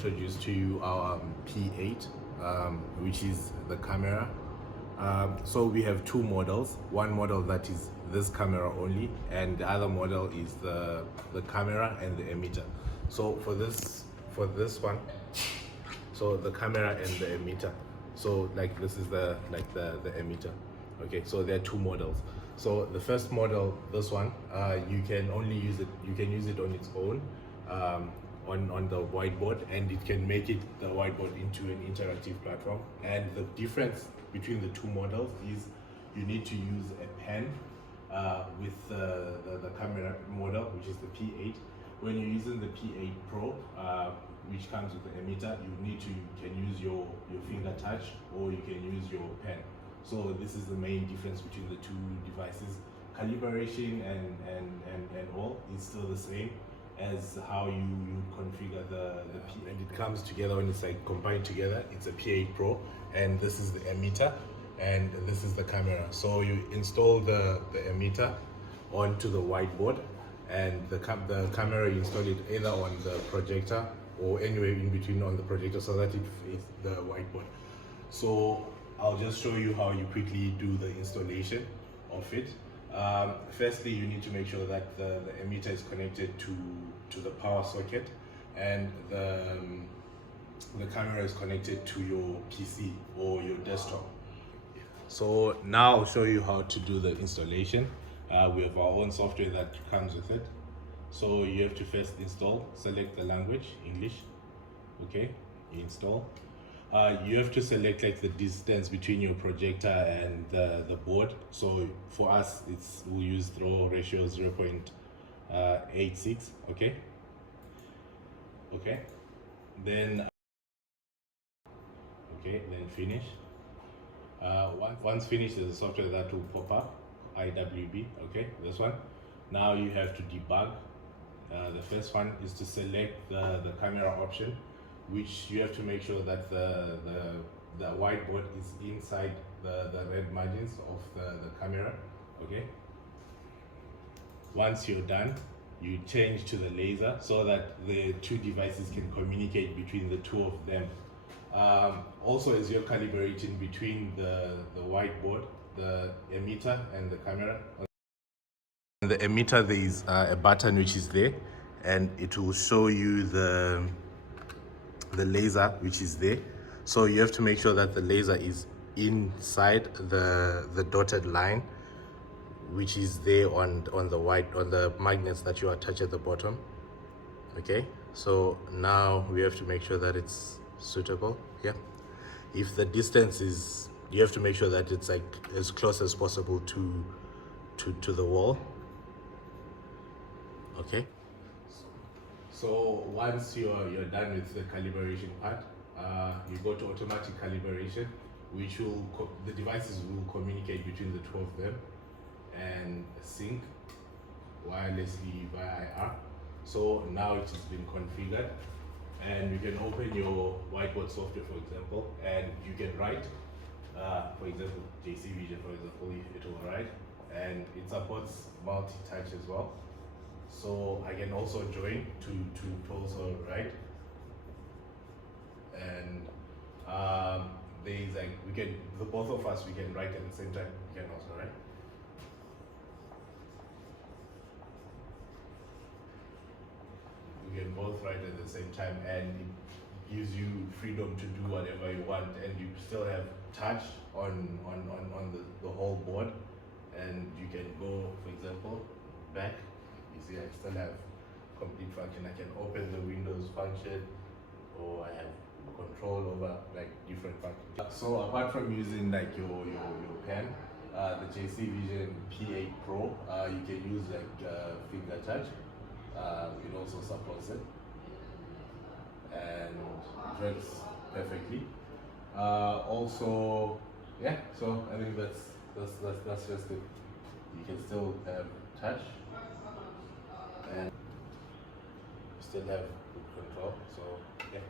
introduce to you our P8, which is the camera. So we have two models. One model that is this camera only, and the other model is the camera and the emitter. So for this one, so the camera and the emitter. So like this is the emitter. Okay, so there are two models. So the first model, this one, you can only use it. You can use it on its own, on the whiteboard, and it can make the whiteboard into an interactive platform. And the difference between the two models is you need to use a pen with the camera model, which is the P8. When you're using the P8 Pro, which comes with the emitter, you can use your finger touch, or you can use your pen. So this is the main difference between the two devices. Calibration and all is still the same as how you configure the P8. And it comes together when it's like combined together. It's a P8 Pro, and this is the emitter, and this is the camera. So you install the emitter onto the whiteboard, and the camera, you install it either on the projector or anywhere in between on the projector, so that it faces the whiteboard. So I'll just show you how you quickly do the installation of it. Firstly, you need to make sure that the emitter is connected to the power socket, and the camera is connected to your PC or your desktop. So now I'll show you how to do the installation. We have our own software that comes with it. So you have to first install, select the language, English. Okay, you install. You have to select like the distance between your projector and the board. So for us, we'll use throw ratio 0.86. Okay. Then finish. Once finished, there's a software that will pop up, IWB. Okay, this one. Now you have to debug. The first one is to select the camera option, which you have to make sure that the whiteboard is inside the red margins of the camera. Okay. Once you're done, you change to the laser so that the two devices can communicate between the two of them. Also, as you're calibrating between the whiteboard, the emitter and the camera. On the emitter, there is a button which is there, and it will show you the laser which is there. So you have to make sure that the laser is inside the dotted line, which is there on the magnets that you attach at the bottom. Okay, so now we have to make sure that it's suitable. Yeah, if the distance is, you have to make sure that it's like as close as possible to the wall. Okay, so once you're done with the calibration part, you go to automatic calibration, which the devices will communicate between the two of them and sync wirelessly via IR. So now it has been configured, and you can open your whiteboard software, for example, and you can write, for example, JCVision, for example, it will write, and it supports multi-touch as well. So I can also join to also write, and there's like the both of us, we can write at the same time. We can also write. We can both write at the same time, and it gives you freedom to do whatever you want, and you still have touch on the whole board, and you can go, for example, back. You see, I still have complete function. I can open the Windows function, or I have control over like different functions. So apart from using like your pen, the JCVision P8 Pro, you can use like finger touch. It also supports it, and it works perfectly. Also, yeah. So I think that's just it. You can still have touch, and still have good control. So yeah.